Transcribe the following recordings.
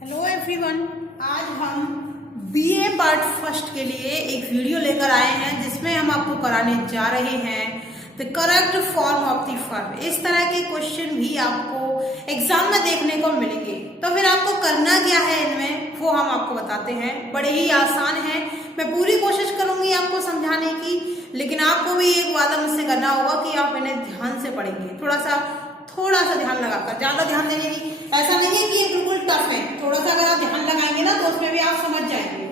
Hello everyone, आज हम BA part first के लिए एक वीडियो लेकर आए हैं जिसमें हम आपको कराने जा रहे हैं the correct form of the firm. इस तरह के क्वेश्चन भी आपको एग्जाम में देखने को मिलेंगे। तो फिर आपको करना क्या है इनमें, वो हम आपको बताते हैं। बड़े ही आसान है, मैं पूरी कोशिश करूंगी आपको समझाने की, लेकिन आपको भी एक वादा मुझसे करना होगा कि आप इन्हें ध्यान से पढ़ेंगे, थोड़ा सा ध्यान लगाकर। ज्यादा ध्यान देने की ऐसा नहीं है कि ये बिल्कुल टफ है, थोड़ा सा अगर आप ध्यान लगाएंगे ना तो उसमें भी आप समझ जाएंगे।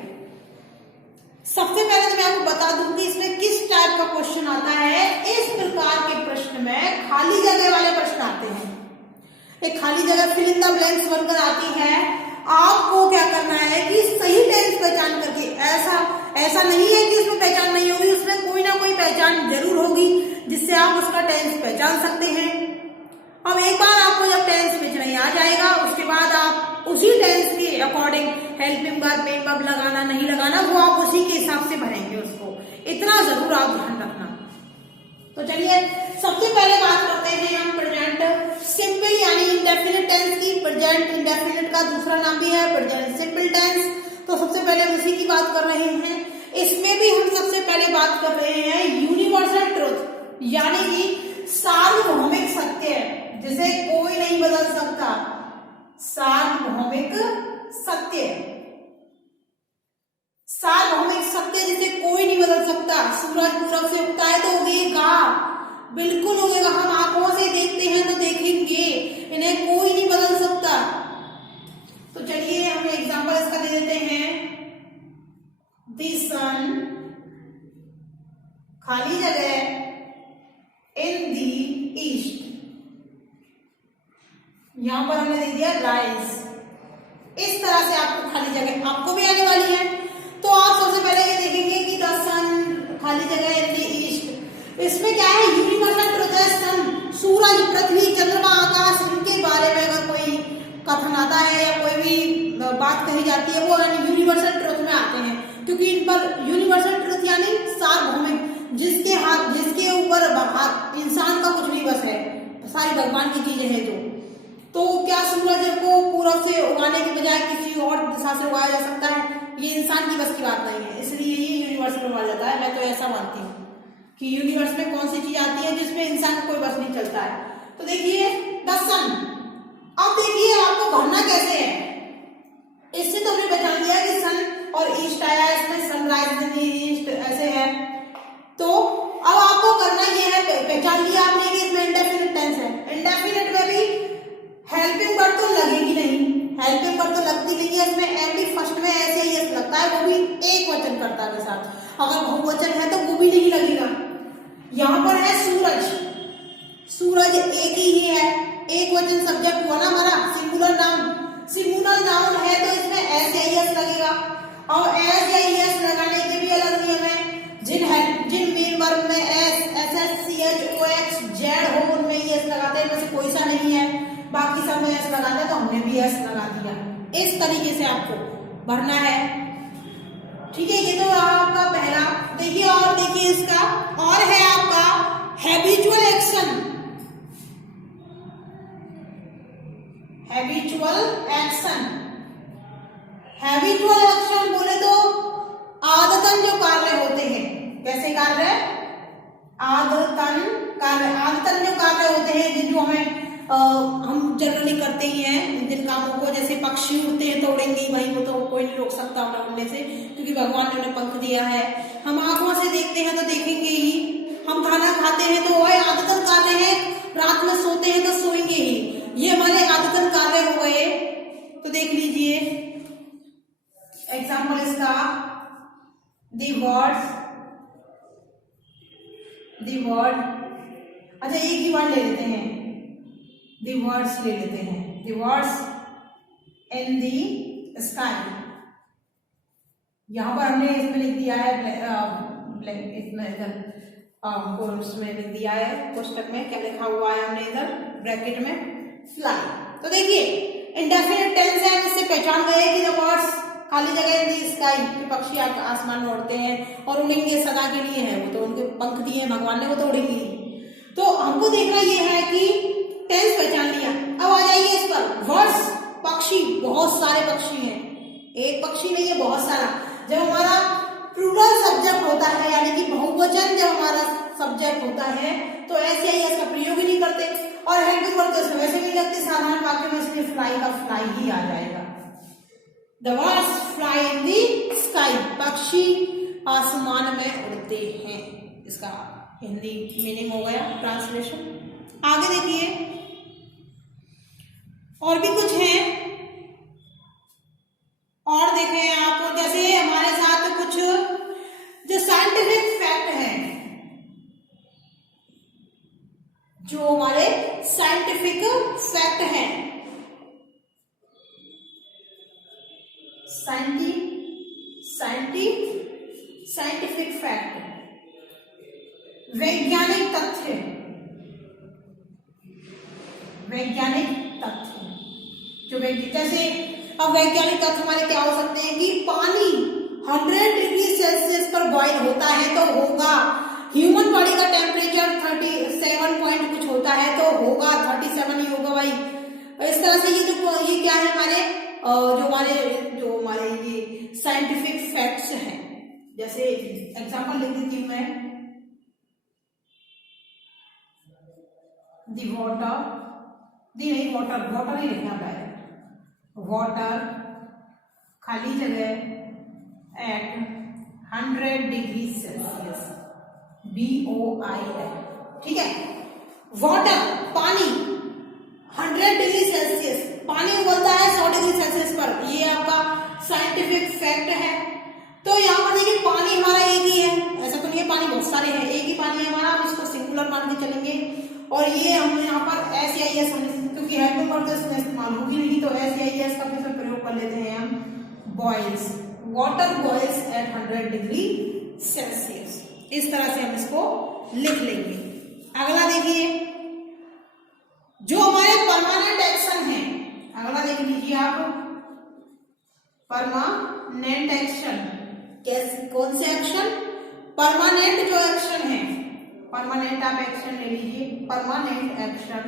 सबसे पहले तो मैं आपको बता दूं कि इसमें किस टाइप का क्वेश्चन आता है। इस प्रकार के प्रश्न में खाली जगह वाले प्रश्न आते हैं। एक खाली जगह फिल इन द ब्लैंक्स बनकर आती है। आपको क्या करना है कि सही टेंस पहचान करके, ऐसा नहीं है कि उसमें पहचान नहीं होगी, उसमें कोई ना कोई पहचान जरूर होगी जिससे आप उसका टेंस पहचान सकते हैं। अब एक बार आपको जब टेंस में नहीं आ जाएगा, उसके बाद आप उसी टेंस के according helping verb, main verb लगाना नहीं लगाना, वो आप उसी के हिसाब से भरेंगे उसको। इतना जरूर आप ध्यान रखना। तो चलिए सबसे पहले बात करते हैं हम प्रेजेंट सिंपल यानी इंडेफिनिट टेंस की। प्रेजेंट इंडेफिनिट का दूसरा नाम भी है प्रेजेंट सिंपल टेंस। तो सबसे पहले हम उसी की बात कर रहे हैं। इसमें भी हम सबसे पहले बात कर रहे हैं यूनिवर्सल ट्रुथ, यानी कि सार्वभौमिक सत्य जिसे कोई नहीं बदल सकता। सार्वभौमिक सत्य, सार्वभौमिक सत्य जिसे कोई नहीं बदल सकता। सूरज पूरब से उगता है तो उगेगा, बिल्कुल उगेगा। हम आंखों से देखते हैं तो देखेंगे, इन्हें कोई नहीं बदल सकता। तो चलिए हम एग्जांपल इसका दे देते हैं। द सन, खाली जगह, इन दी ईस्ट, यहां पर हमने दे दिया राइज। इस तरह से आपको खाली जगह आपको भी आने वाली है। तो आप सबसे पहले ये देखेंगे कि द सन, खाली जगह, इन दी ईस्ट। इसमें क्या है, यूनिवर्सल ट्रुथ है। सन, सूरज, पृथ्वी, चंद्रमा, आकाश, इनके बारे में अगर कोई कथन आता है या कोई भी बात कही जाती है, वो यूनिवर्सल ट्रुथ में आते हैं, क्योंकि इन पर यूनिवर्सल ट्रुथ यानी सार्वभौमिक, जिसके हाथ, जिसके ऊपर इंसान का कुछ नहीं बस है, सारी भगवान की चीजें हैं। तो क्या सूरज को पूरब से उगाने के बजाय किसी और दिशा से उगाया जा सकता है? ये इंसान की बस की बात नहीं है, इसलिए ये यूनिवर्स में माना जाता है। मैं तो ऐसा मानती हूँ कि यूनिवर्स में कौन सी चीज आती है जिसमें इंसान को कोई बस नहीं चलता है। तो देखिए द सन, अब देखिए आपको भरना कैसे है। इससे तो हमने पहचान लिया कि सन और ईस्ट आया, इसमें सनराइज इन द ईस्ट ऐसे है। तो अब आपको करना ये है, पहचान लिया आपने कि इसमें इंडेफिनिट टेंस है। इंडेफिनिट में भी हेल्पिंग वर्ब तो लगेगी नहीं, हेल्पिंग वर्ब तो लगती नहीं है। इसमें एम भी फर्स्ट में ऐसे ही यस लगता है, वो भी एक वचन कर्ता के साथ। अगर बहुवचन है तो वो भी नहीं लगेगा। यहाँ पर है सूरज, सूरज एक ही है, एक वचन सब्जेक्ट हुआ ना हमारा, सिंगुलर नाउन। सिंगुलर नाउन है तो इसमें एस या यस लगेगा, और एस या यस लगाने के भी अलग नियम है। जिन मेन वर्ब में S, S S C H O X Z हो, उनमें यस लगाते हैं, इनमें से कोई सा नहीं है, बाकी सब में एस लगाते हैं, तो हमने भी एस लगा दिया। इस तरीके से आपको भरना है, ठीक है। ये तो आपका पहला। देखिए और देखिए इसका और है आपका habitual action. Habitual action, habitual action बोले तो आदतन जो कार्य होते हैं, कैसे कार्य, आदतन कार्य, आदतन जो कार्य होते हैं जो हमें हम जनरली करते ही हैं, जिन कामों को, जैसे पक्षी उड़ते हैं तो उड़ेंगे ही भाई, वो तो कोई नहीं रोक सकता उन्हें उड़ने से, क्योंकि भगवान ने उन्हें पंख दिया है। हम आंखों से देखते हैं तो देखेंगे ही, हम खाना खाते हैं तो वह आदतन कार्य है, रात में सोते हैं तो सोएंगे ही, ये हमारे आदतन कार्य हो गए। तो देख लीजिए एग्जाम्पल इसका, दी वर्ड्स, दी वर्ड, अच्छा एक ही वर्ड ले लेते हैं, दी वर्ड्स ले लेते हैं। The words in the sky, यहां पर हमने इसमें लिख दिया है, कोर्स में लिख दिया है, पुस्तक में क्या लिखा हुआ है हमने इधर ब्रैकेट में, फ्लाई। तो देखिए इंडेफिनिट टेंस है, इससे पहचान गए कि द वर्ड्स, खाली जगह इन दी स्काई, पक्षी आसमान में उड़ते हैं और उड़ेंगे, सदा के लिए है, वो तो उनके पंख दिए हैं भगवान ने, वो तो उड़ेंगे। तो हमको देखना ये है कि टेंस पहचान लिया। अब आ जाइए इस पर, वर्ड्स पक्षी, बहुत सारे पक्षी हैं, एक पक्षी नहीं है, बहुत सारा। जब हमारा प्लूरल सब्जेक्ट होता है यानी कि बहुवचन जब हमारा सब्जेक्ट होता है तो ऐसे ही इसका प्रयोग ही नहीं करते, और हेल्पिंग वर्ब तो इसमें वैसे नहीं लगते साधारण वाक्य में, इसलिए फ्लाई का फ्लाई ही आ जाएगा। The birds fly in the sky, पक्षी आसमान में उड़ते हैं, इसका हिंदी मीनिंग हो गया, ट्रांसलेशन। आगे देखिए और भी कुछ है, और देखें आप, जैसे हमारे साथ कुछ जो साइंटिफिक फैक्ट है, जो हमारे साइंटिफिक फैक्ट है, साइंटिफिक फैक्ट, वैज्ञानिक तथ्य, वैज्ञानिक तथ्य जो जैसे अब वैज्ञानिक तथ्य हमारे क्या हो सकते हैं कि पानी 100 डिग्री सेल्सियस पर बॉईल होता है तो होगा, ह्यूमन बॉडी का टेम्परेचर 37 पॉइंट कुछ होता है तो होगा 37 ही होगा भाई। इस तरह से ये क्या है हमारे जो हमारे ये साइंटिफिक फैक्ट्स हैं। जैसे एग्जांपल लिख देती हूं मैं, वाटर ही लिखना है, वाटर खाली जगह एट 100 डिग्री सेल्सियस, BOIL, ठीक है। वाटर पानी 100 डिग्री सेल्सियस, पानी उबलता है 100 डिग्री सेल्सियस पर, ये आपका साइंटिफिक फैक्ट है। तो यहाँ पर देखिए पानी हमारा एक ही है, ऐसा तो नहीं है पानी बहुत सारे हैं, एक ही पानी है हमारा, हम इसको सिंगुलर मान के चलेंगे। और ये हम यहाँ पर SAIS, क्योंकि हेल्पिंग वर्ब तो इसमें इस्तेमाल होगी नहीं तो SAIS का फिर प्रयोग कर लेते हैं हम, boils, water boils at 100 degree Celsius. इस तरह से हम इसको लिख लेंगे। अगला देखिए जो हमारे परमानेंट एक्शन है, अगला देख लीजिए आप, परमानेंट एक्शन, कैसे, कौन से एक्शन, परमानेंट जो एक्शन है, परमानेंट आप एक्शन ले लीजिए, परमानेंट एक्शन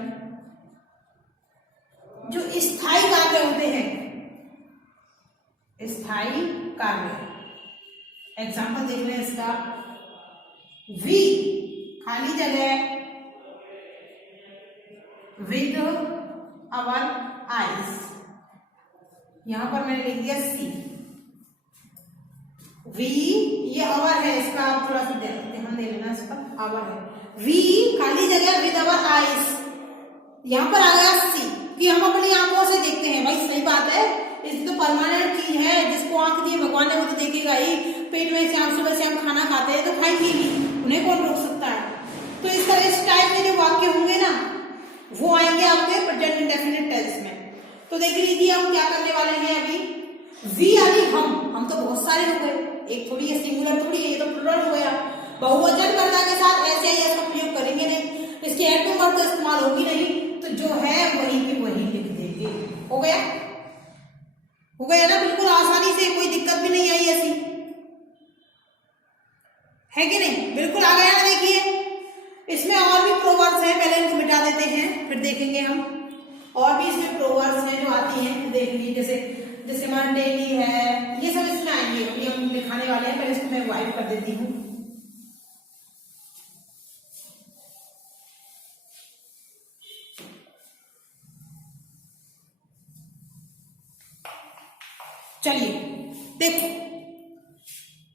जो स्थायी कार्य होते हैं, स्थायी कार्य। एग्जाम्पल देख लें इसका, वी खाली जगह विद आवर आईज, यहां पर मैंने लिख दिया सी, वी ये आवर है, इसका आप थोड़ा सा ध्यान दे लेना, इसका आवर है, वी खाली जगह विद आवर आईज, यहां पर आ गया सी कि हम अपनी आंखों से देखते हैं। भाई सही बात है, इसकी तो परमानेंट चीज है, जिसको आंख दी भगवान ने वो तो देखेगा ही, पेट में से हम सुबह से हम खाना खाते हैं तो खाएंगे ही, उन्हें कौन रोक सकता है। तो इस तरह इस टाइप के जो वाक्य होंगे ना वो आएंगे आपके प्रेजेंट इंडेफिनिट टेंस में। तो देख लीजिए हम क्या करने वाले हैं अभी, वी यानी हम तो बहुत सारे हो गए, एक थोड़ी है, सिंगुलर थोड़ी है, ये तो प्लूरल हो गया। बहुवचन कर्ता के साथ ऐसे ही इसका प्रयोग करेंगे नहीं, इसके हेल्पिंग वर्ब तो इस्तेमाल होगी नहीं, तो जो है वही की वही लिख देंगे। हो गया ना, बिल्कुल आसानी से, कोई दिक्कत भी नहीं आई ऐसी, है कि नहीं, बिल्कुल आ गया ना। देखिए इसमें और भी प्रोवर्ब्स हैं, पहले इनको मिटा देते हैं फिर देखेंगे हम, और भी इसमें प्रोवर्ब्स हैं जो आती हैं, देख लीजिए जैसे हमारा डेली है, ये सब इसमें आएंगे, ये हम दिखाने वाले हैं, पहले इसको मैं वाइप कर देती हूँ। चलिए देखो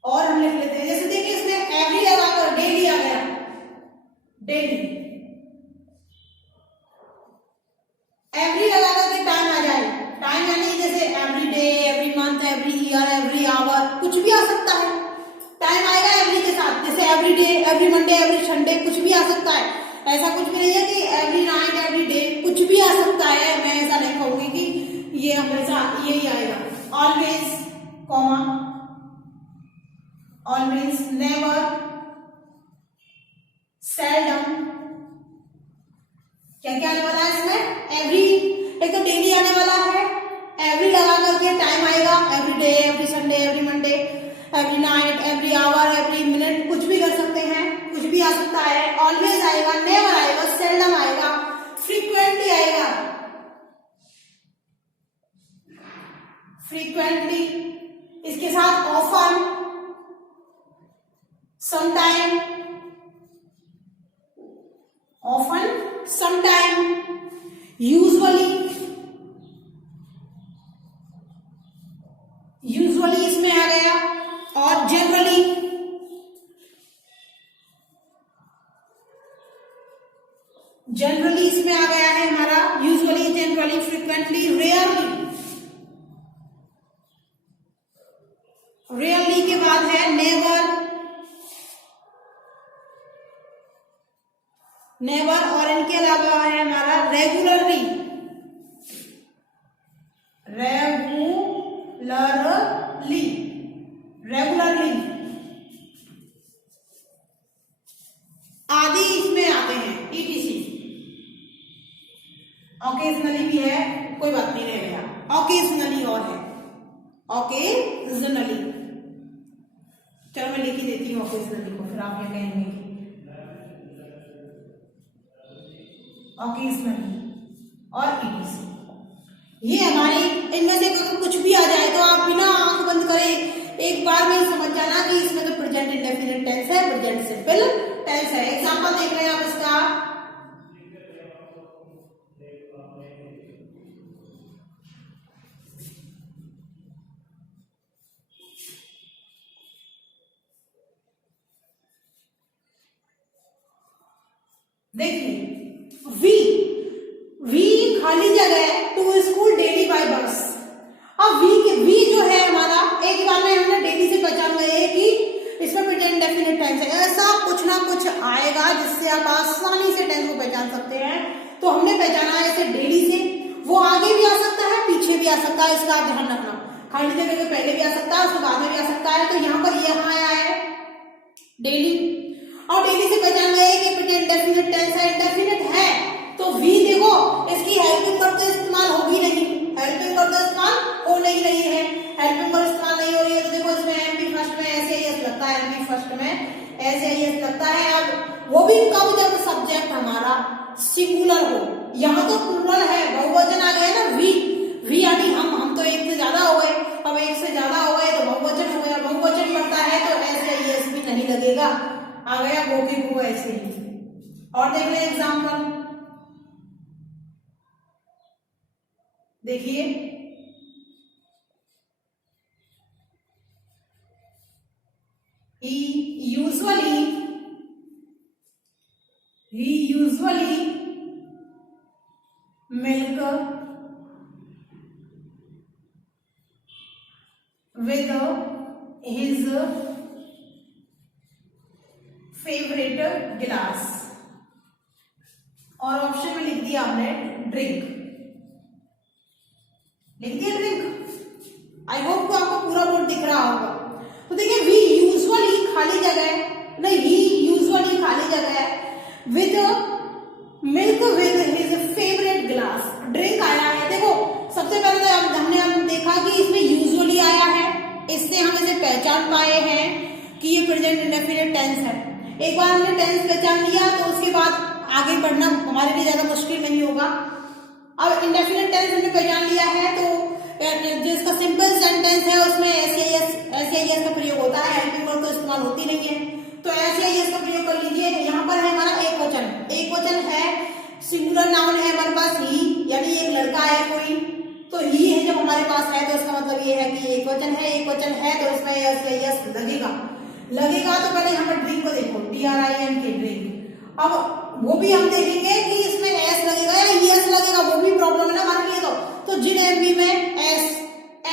और हम लिख लेते हैं, जैसे देखिए इसने एवरी लगाकर डेली आ गया, डेली, एवरी लगाकर के टाइम आ जाए, टाइम यानी जैसे every day, every month, every year, every hour, कुछ भी आ सकता है, टाइम आएगा एवरी के साथ, जैसे every day, every Monday, every Sunday, कुछ भी आ सकता है। ऐसा कुछ भी नहीं है कि एवरी नाइट, एवरी डे, कुछ भी आ सकता है, मैं ऐसा नहीं कहूंगी कि ये हमेशा यही आएगा। Always, comma, always, never, seldom, क्या क्या आने वाला है इसमें, एवरी, एक तो डेली आने वाला है, एवरी लगा करके टाइम आएगा, every day, every Sunday, every Monday, every night, every hour, every minute, कुछ भी कर सकते हैं, कुछ भी आ सकता है। ऑलवेज आएगा, नेवर आएगा, सेल्डम आएगा, फ्रीक्वेंटली आएगा, फ्रीक्वेंटली, इसके साथ often, sometime, often, sometime, usually, usually इसमें आ गया, और जनरली, जनरली इसमें आ गया है हमारा, usually, generally, frequently, rarely, rarely के बाद है नेवर, नेवर, और इनके अलावा है हमारा रेगुलरली, रेगुलरली, रेगुलरली आदि इसमें आते हैं, ETC। ऑकेजनली भी है, कोई बात नहीं रहेगा, ऑकेजनली और है, ऑकेजनली, चलो मैं लिख ही देती हूँ ऑकेजनली को, फिर आप ये कहेंगे कि ऑकेजनली और ETC। ये हमारी इनमें से कुछ भी आ जाए तो आप बिना आंख बंद करे एक बार में समझ जाना कि इसमें तो प्रेजेंट इंडेफिनिट टेंस है, प्रेजेंट सिंपल टेंस है। एग्जांपल देख रहे हैं आप इसका, देखिए वी खाली जगह टू स्कूल डेली बाय बस। अब वी जो है हमारा, एक बार में हमने डेली से पहचान गए कि इसमें प्रेजेंट डेफिनेट टेंस है। ऐसा कुछ ना कुछ आएगा जिससे आप आसानी से टेंस को पहचान सकते हैं। तो हमने पहचाना है इसे डेली से, वो आगे भी आ सकता है, पीछे भी आ सकता है, इसका आप ध्यान रखना। खाली जगह के पहले भी आ सकता है, उसके बाद में भी आ सकता है। तो यहाँ पर यहाँ आया है डेली, और डेली से पहचान गए कि प्रेजेंट डेफिनेट टेंस है, इंडेफिनिट है। तो वी देखो इसकी हेल्पिंग वर्ब तो इस्तेमाल होगी नहीं, हेल्पिंग वर्ब तो इस्तेमाल हो नहीं रही है, हेल्पिंग वर्ब इस्तेमाल नहीं हो रही है। तो देखो इसमें एमपी फर्स्ट में ऐसे एस लगता है, एमपी फर्स्ट में ऐसे एस लगता है। अब वो भी कब, जब सब्जेक्ट हमारा सिंगुलर हो। यहाँ तो प्लूरल है, बहुवचन आ गया ना, वी यानी हम तो एक से ज्यादा हो गए। अब एक से ज्यादा हो गए तो बहुवचन हो गया, बहुवचन पड़ता है तो ऐसे एस भी नहीं लगेगा, आ गया वो की वो ऐसे ही। और देख रहे एग्जाम्पल, देखिए he usually milk with his favorite glass, और ऑप्शन में लिख दिया आपने ड्रिंक, लिख दिया ड्रिंक। आई होप को आपको पूरा बोर्ड दिख रहा होगा। तो देखिए वी यूजुअली खाली जगह नहीं, ही यूजुअली खाली जगह with milk with his favourite glass, drink आया है। देखो सबसे पहले तो हमने देखा कि इसमें यूजुअली आया है, इससे हम इसे पहचान पाए हैं कि ये प्रेजेंट इंडेफिनिट टेंस है। एक बार हमने टेंस पहचान लिया तो उसके बाद आगे बढ़ना हमारे लिए ज्यादा मुश्किल नहीं होगा। अब इंडेफिनिट टेंस हमने पहचान लिया है तो जिसका सिंपल सेंटेंस है उसमें एस का प्रयोग होता है, हेल्पिंग वर्ब तो इस्तेमाल होती नहीं है। तो एस का प्रयोग कर लीजिए। यहाँ पर है हमारा एक वचन है, सिंगुलर नाउन है हमारे पास ही, यानी एक लड़का है कोई, तो ही है जब हमारे पास है तो इसका मतलब ये है कि एक वचन है तो इसमें एस लगेगा। तो पहले यहाँ पर ड्रिंक को देखो, DRINK ड्रिंक। अब वो भी हम देखेंगे कि इसमें एस लगेगा या ES लगेगा, वो भी प्रॉब्लम है ना हमारे लिए। तो जिन एमबी में S,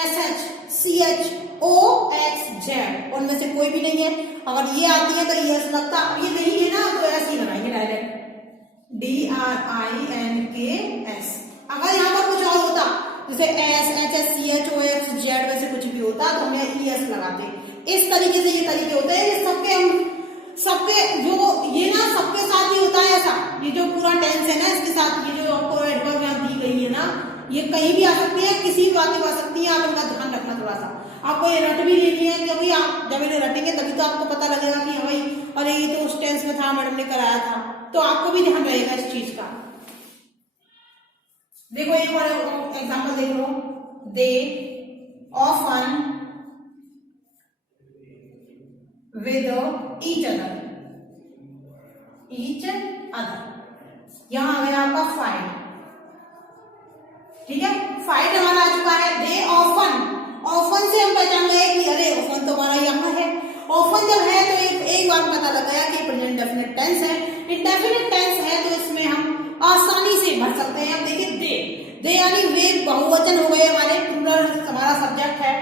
SH, CH, OX, Z उनमें से कोई भी नहीं है। अगर ये आती है तो ES लगता, ये नहीं है ना तो एस ही लगाएंगे डायरेक्ट, DRINKS। अगर यहाँ पर कुछ और होता जैसे S, HS, CH, OX, Z में से कुछ भी होता तो हम ES लगाते। इस तरीके से ये तरीके होते हैं, सबके जो ये ना सबके साथ ही होता है ऐसा। ये जो पूरा टेंस है ना, इसके साथ ये जो आपको एडवर्ब यहाँ दी गई है ना, ये कहीं भी आ सकती है, किसी भी बात में आ सकती है। आप इनका ध्यान रखना थोड़ा सा। आपको ये रट भी लेनी है, क्योंकि आप जब इन्हें रटेंगे तभी तो आपको पता लगेगा कि हाँ भाई अरे ये तो उस टेंस में था, मैडम ने कराया था। तो आपको भी ध्यान रहेगा इस चीज का। देखो एक और एग्जाम्पल देख लो, they often with each other, each other. यहां आ गया आपका फाइट, ठीक है। फाइट हमारा आ चुका है। दे ऑफन, ऑफन से हम पहचान गए कि अरे ऑफन तो हमारा यहाँ है। ऑफन जब है तो एक बार पता लग गया कि प्रेजेंट डेफिनेट टेंस है। इंडेफिनिट टेंस है तो इसमें हम आसानी से भर सकते हैं। अब देखिए दे यानी वे बहुवचन हो गए हमारे, प्लूरल हमारा सब्जेक्ट है।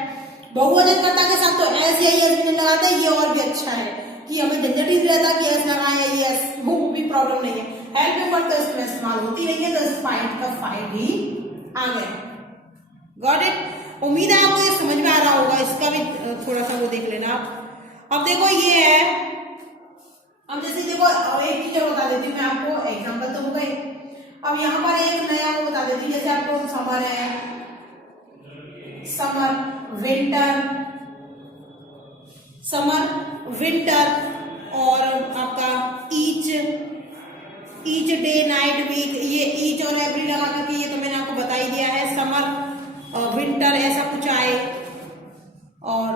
बहुवचन कर्ता के साथ तो एस या एस भी नहीं लगाते, ये और भी अच्छा है कि हमें झंझट ही रहता कि एस लगाए या एस, वो भी प्रॉब्लम नहीं है। हेल्प वर्ड तो इसमें इस्तेमाल होती नहीं है, तो फाइट का फाइट ही आ गया। Got it. उम्मीद है आपको ये समझ में आ रहा होगा। इसका भी थोड़ा सा वो देख लेना आप। अब देखो ये है, अब जैसे देखो एक चीज बता देती हूँ मैं आपको, एग्जांपल तो हो गए। अब यहाँ पर एक नया वो बता देती हूँ, जैसे आपको समर है, समर विंटर, समर विंटर, और आपका ईच डे नाइट वीक, ये ईच और एवरी लगा करके ये तो मैंने आपको बता ही दिया है। समर विंटर ऐसा कुछ आए और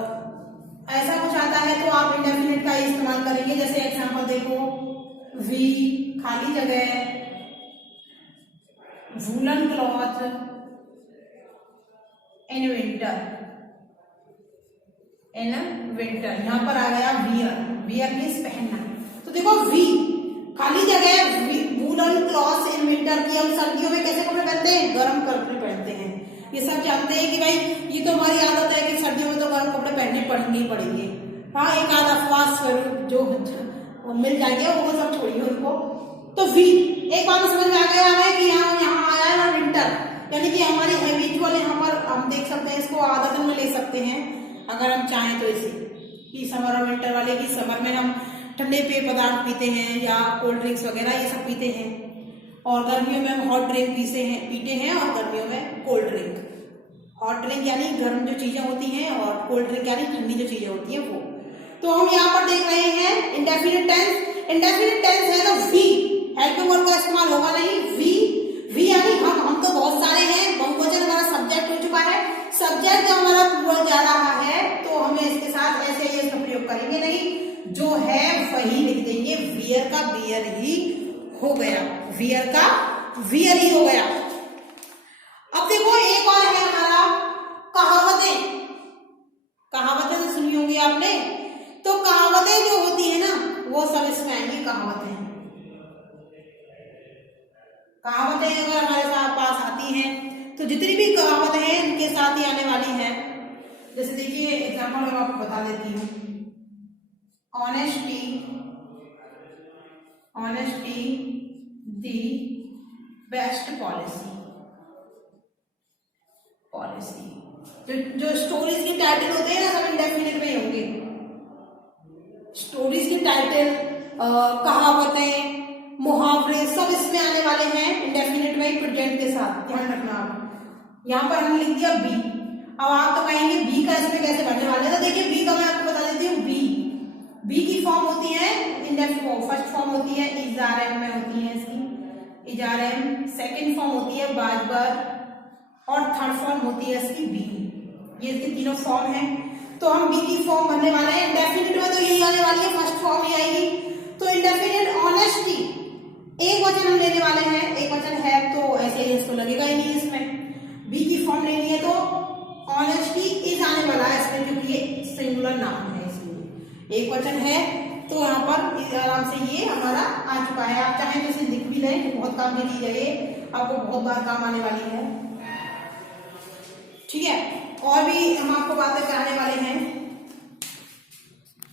ऐसा कुछ आता है तो आप इंडेफिनिट का इस्तेमाल करेंगे। जैसे एग्जांपल देखो, वी खाली जगह, woollen cloth in winter, in winter. यहां पर आ गया वियर, वियर मीन्स पहनना। तो देखो वी खाली जगह, वूलन क्लॉथ इन विंटर की हम सर्दियों में कैसे कपड़े पहनते हैं? गर्म कपड़े पहनते हैं। ये सब जानते हैं कि भाई ये तो हमारी आदत है कि सर्दियों में तो गर्म कपड़े पहनने पड़ेंगे। हाँ, एक आध अफवाह जो मिल जाएंगे वो सब छोड़िए उनको। तो वी एक बार समझ में आ गया है कि यहाँ आया है ना विंटर, यानी कि हमारी हैबिचुअल, यहाँ पर हम देख सकते हैं, इसको आदत में ले सकते हैं अगर हम चाहें तो इसे, कि समर और विंटर वाले की समर में हम ठंडे पेय पदार्थ पीते हैं या कोल्ड ड्रिंक्स वगैरह ये सब पीते हैं, और गर्मियों में हम हॉट ड्रिंक पीते हैं और गर्मियों में कोल्ड ड्रिंक। हॉट ड्रिंक यानी गर्म जो चीजें होती हैं और कोल्ड ड्रिंक यानी ठंडी जो चीजें होती हैं वो। तो हम यहाँ पर देख रहे हैं इंडेफिनिट टेंस। इंडेफिनिट टेंस है तो वी, हेल्पिंग वर्ब का इस्तेमाल होगा नहीं। वी यानी हम तो बहुत सारे हैं, बहुवचन हमारा सब्जेक्ट हो चुका है। सब्जेक्ट जब हमारा प्लूरल जा रहा है तो हमें इसके साथ ऐसे ही इसका प्रयोग करेंगे नहीं, जो है वही लिख देंगे। वियर का वियर ही हो गया, वियर का वियर ही हो गया। अब देखो एक और है हमारा कहावतें। कहावतें तो सुनी होंगी आपने, तो कहावतें जो होती है ना वो सब इसमें आएंगी। कहावतें अगर हमारे साथ पास आती हैं तो जितनी भी कहावतें हैं इनके साथ ही आने वाली हैं। जैसे देखिए एग्जाम्पल मैं आपको बता देती हूँ। Honesty the best policy. जो स्टोरीज के टाइटल होते हैं ना सब इंडेफिनिट में ही होंगे। स्टोरीज के टाइटल, कहावतें, मुहावरे सब इसमें आने वाले हैं इंडेफिनिट में ही, प्रेजेंट के साथ। ध्यान रखना आप। यहाँ पर हमने लिख दिया बी। अब आप तो कहेंगे बी का इसमें कैसे बनने वाले हैं? तो देखिए बी का मैं आपको बता देती हूँ। बी की फॉर्म होती है इंडेफिनिट, फर्स्ट फॉर्म होती है इजारम में होती है इसकी, इजारम। सेकेंड फॉर्म होती है बाजबर और थर्ड फॉर्म होती है इसकी बी। ये इसके तीनों फॉर्म है। तो हम बी की फॉर्म भरने वाले हैं। इंडेफिनिट में तो यही आने वाली है, फर्स्ट फॉर्म ही आएगी। तो इंडेफिनिट ऑनेस्टी एक वचन हम लेने वाले हैं। एक वचन है तो ऐसे ही इसको लगेगा ही नहीं इसमें। बी की फॉर्म लेनी है तो ऑनेस्टी इज आने वाला है इसमें, क्योंकि ये सिंगुलर नाउन है इसलिए। एक वचन है तो यहाँ पर आराम से ये हमारा आ चुका है। आप चाहें तो इसे लिख भी लें, तो बहुत काम की चीज है, आपको बहुत बार काम आने वाली है। ठीक है, और भी हम आपको बातें कराने वाले हैं।